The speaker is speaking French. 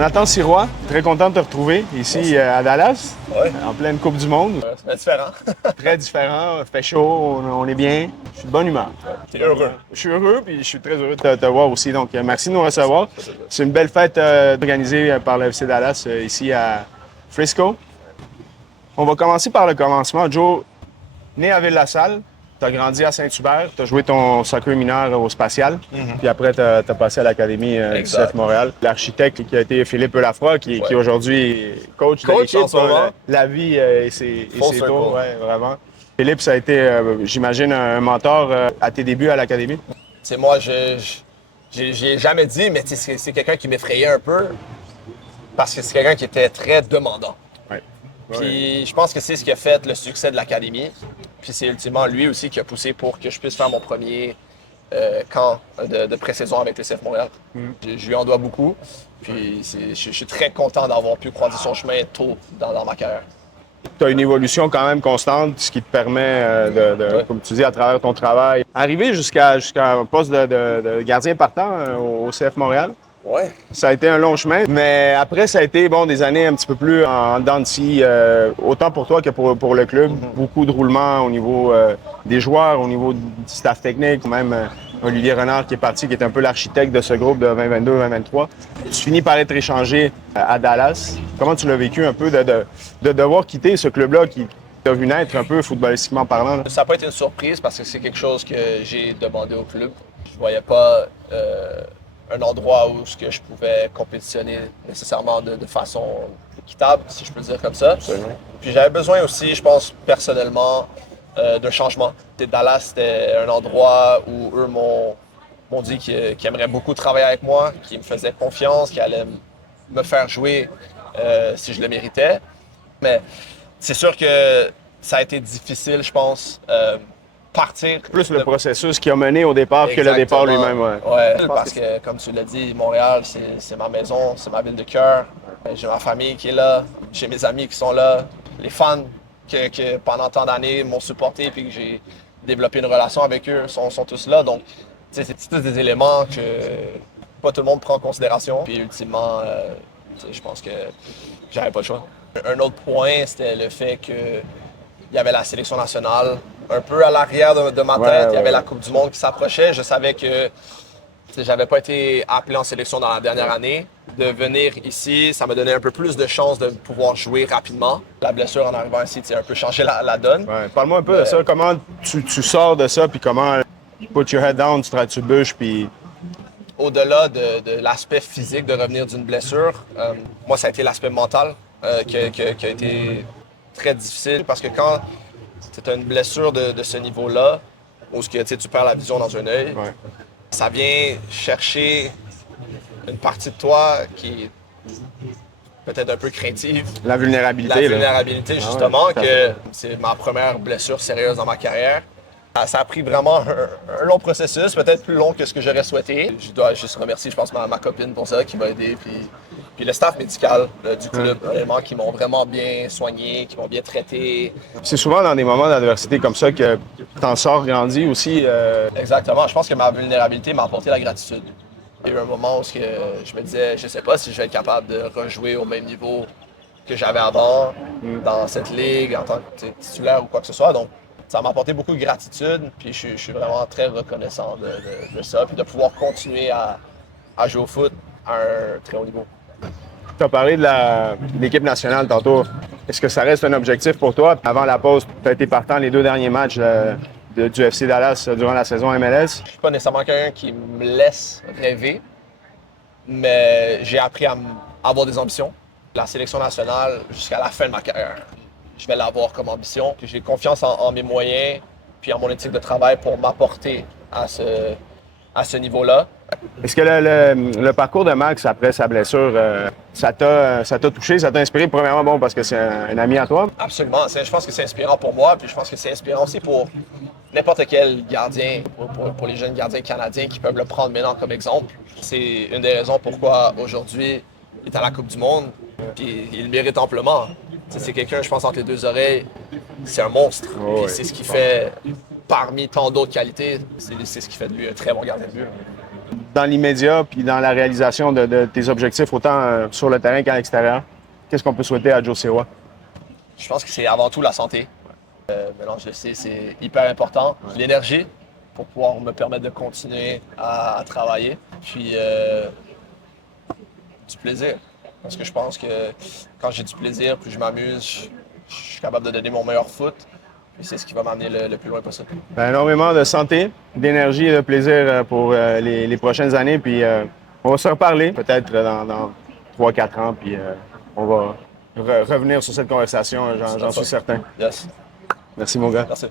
Jonathan Sirois, très content de te retrouver ici à Dallas, en pleine Coupe du Monde. C'est différent. Très différent, il fait chaud, on est bien. Je suis de bonne humeur. T'es heureux. Je suis heureux puis je suis très heureux de te voir aussi. Donc, merci de nous recevoir. C'est une belle fête organisée par le FC Dallas ici à Frisco. On va commencer par le commencement. Joe, né à Ville-la-Salle, tu as grandi à Saint-Hubert, tu as joué ton soccer mineur au Spatial, puis après tu as passé à l'Académie du CF Montréal. L'architecte qui a été Philippe Lafroy, qui aujourd'hui est coach de l'équipe. En ce moment. La vie et ses tours, ouais, vraiment. Philippe, ça a été, j'imagine, un mentor à tes débuts à l'Académie. T'sais, moi, j'y ai jamais dit, mais c'est quelqu'un qui m'effrayait un peu parce que c'est quelqu'un qui était très demandant. Ouais. Puis je pense que c'est ce qui a fait le succès de l'Académie. Puis c'est ultimement lui aussi qui a poussé pour que je puisse faire mon premier camp de pré-saison avec le CF Montréal. Je lui en dois beaucoup. Puis je suis très content d'avoir pu croiser son chemin tôt dans ma carrière. Tu as une évolution quand même constante, ce qui te permet, comme tu dis, à travers ton travail, arriver jusqu'à un poste de gardien partant au CF Montréal. Ouais. Ça a été un long chemin, mais après, ça a été des années un petit peu plus en dents de scie, autant pour toi que pour le club. Beaucoup de roulements au niveau des joueurs, au niveau du staff technique, même Olivier Renard qui est parti, qui est un peu l'architecte de ce groupe de 2022-2023. Tu finis par être échangé à Dallas. Comment tu l'as vécu un peu de devoir quitter ce club-là qui t'a vu naître un peu footballistiquement parlant? Là? Ça n'a pas été une surprise parce que c'est quelque chose que j'ai demandé au club. Je voyais pas un endroit où je pouvais compétitionner nécessairement de façon équitable, si je peux le dire comme ça. Absolument. Puis j'avais besoin aussi, je pense, personnellement, d'un changement. Dallas, c'était un endroit où eux m'ont dit qu'ils aimeraient beaucoup travailler avec moi, qu'ils me faisaient confiance, qu'ils allaient me faire jouer si je le méritais. Mais c'est sûr que ça a été difficile, je pense, partir. Plus le processus qui a mené au départ que le départ lui-même. Ouais, parce que, comme tu l'as dit, Montréal, c'est ma maison, c'est ma ville de cœur. J'ai ma famille qui est là, j'ai mes amis qui sont là, les fans que pendant tant d'années m'ont supporté et que j'ai développé une relation avec eux sont tous là. Donc, c'est tous des éléments que pas tout le monde prend en considération. Puis, ultimement, je pense que j'avais pas le choix. Un autre point, c'était le fait qu'il y avait la sélection nationale un peu à l'arrière de ma tête. Il y avait la Coupe du Monde qui s'approchait. Je savais que j'avais pas été appelé en sélection dans la dernière année. De venir ici, ça m'a donné un peu plus de chances de pouvoir jouer rapidement. La blessure en arrivant ici, a un peu changé la donne. Ouais. Parle-moi un peu de ça. Comment tu sors de ça, puis comment put your head down, tu trébuches, puis... Au-delà de l'aspect physique de revenir d'une blessure, moi, ça a été l'aspect mental qui a été très difficile parce que quand tu as une blessure de ce niveau-là, où tu perds la vision dans un œil, ça vient chercher une partie de toi qui est peut-être un peu craintive. La vulnérabilité. La vulnérabilité, justement, que c'est ma première blessure sérieuse dans ma carrière. Ça a pris vraiment un long processus, peut-être plus long que ce que j'aurais souhaité. Je dois juste remercier, je pense, ma copine pour ça, qui m'a aidé, puis le staff médical du club, vraiment, qui m'ont vraiment bien soigné, qui m'ont bien traité. C'est souvent dans des moments d'adversité comme ça que t'en sors grandi aussi. Exactement. Je pense que ma vulnérabilité m'a apporté la gratitude. Il y a eu un moment où je me disais, je sais pas si je vais être capable de rejouer au même niveau que j'avais avant, dans cette ligue, en tant que titulaire ou quoi que ce soit. Donc, ça m'a apporté beaucoup de gratitude, puis je suis vraiment très reconnaissant de ça, puis de pouvoir continuer à jouer au foot à un très haut niveau. Tu as parlé de l'équipe nationale tantôt. Est-ce que ça reste un objectif pour toi? Avant la pause, tu as été partant les 2 derniers matchs du FC Dallas durant la saison MLS. Je suis pas nécessairement quelqu'un qui me laisse rêver, mais j'ai appris à avoir des ambitions. La sélection nationale, jusqu'à la fin de ma carrière, je vais l'avoir comme ambition. J'ai confiance en mes moyens puis en mon éthique de travail pour m'apporter à ce niveau-là. Est-ce que le parcours de Max après sa blessure, ça t'a touché, ça t'a inspiré? Premièrement, parce que c'est un ami à toi. Absolument. Je pense que c'est inspirant pour moi, puis je pense que c'est inspirant aussi pour n'importe quel gardien, pour les jeunes gardiens canadiens qui peuvent le prendre maintenant comme exemple. C'est une des raisons pourquoi aujourd'hui il est à la Coupe du Monde, puis il le mérite amplement. C'est quelqu'un, je pense, entre les 2 oreilles, c'est un monstre. Puis c'est ce qui fait, parmi tant d'autres qualités, c'est ce qui fait de lui un très bon gardien de but. dans l'immédiat puis dans la réalisation de tes objectifs, autant sur le terrain qu'à l'extérieur, qu'est-ce qu'on peut souhaiter à Joe Sirois? Je pense que c'est avant tout la santé. Maintenant, je le sais, c'est hyper important. L'énergie pour pouvoir me permettre de continuer à travailler. Puis du plaisir. Parce que je pense que quand j'ai du plaisir, plus je m'amuse, je suis capable de donner mon meilleur foot. Puis c'est ce qui va m'amener le plus loin possible. Énormément de santé, d'énergie et de plaisir pour les prochaines années. Puis on va se reparler peut-être dans 3-4 ans. Puis on va revenir sur cette conversation, j'en suis certain. Yes. Merci mon gars. Merci.